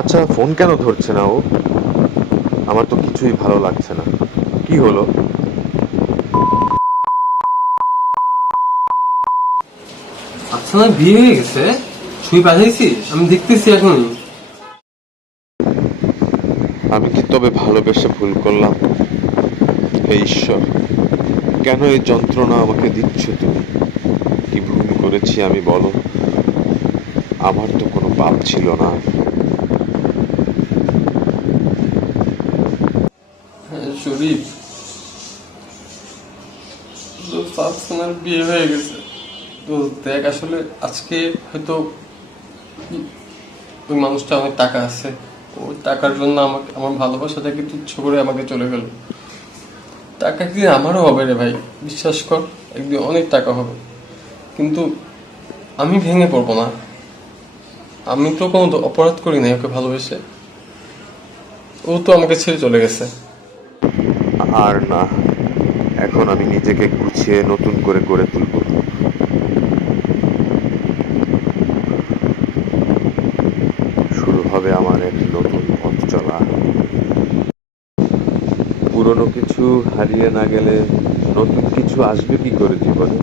আচ্ছা, ফোন কেন ধরছে না ও? আমার তো কিছুই ভালো লাগছে না। কি হলো? আচ্ছা, না বিয়ে হয়ে গেছে? ছবি পাঠাইছি, আমি দেখতেছি এখনই। আমি কি তবে ভালোবেসে ভুল করলাম? হে ঈশ্বর, কেন এই যন্ত্রণা আমাকে দিচ্ছ তুমি? কি ভুল করেছি আমি, বলো? আমার তো কোনো পাপ ছিল না। হ্যাঁ, শরীফ, তো ফারসানার বিয়ে হয়ে গেছে। তো দেখ, আসলে আজকে হয়তো ওই মানুষটা অনেক টাকা আছে, ওই টাকার জন্য আমাকে, আমার ভালোবাসাটাকে তুচ্ছ করে আমাকে চলে গেল। টাকা একদিন আমারও হবে রে ভাই, বিশ্বাস কর, একদিন অনেক টাকা হবে। কিন্তু আমি ভেঙে পড়বো না। আমি তো কোনো অপরাধ করি নাই ওকে ভালোবেসে। ও তো আমাকে ছেড়ে চলে গেছে। আর না, এখন আমি নিজেকে গুছিয়ে নতুন করে গড়ে তুলব। শুরু হবে আমার এক নতুন পথ চলা। পুরনো কিছু হারিয়ে না গেলে নতুন কিছু আসবে কি করে জীবনে?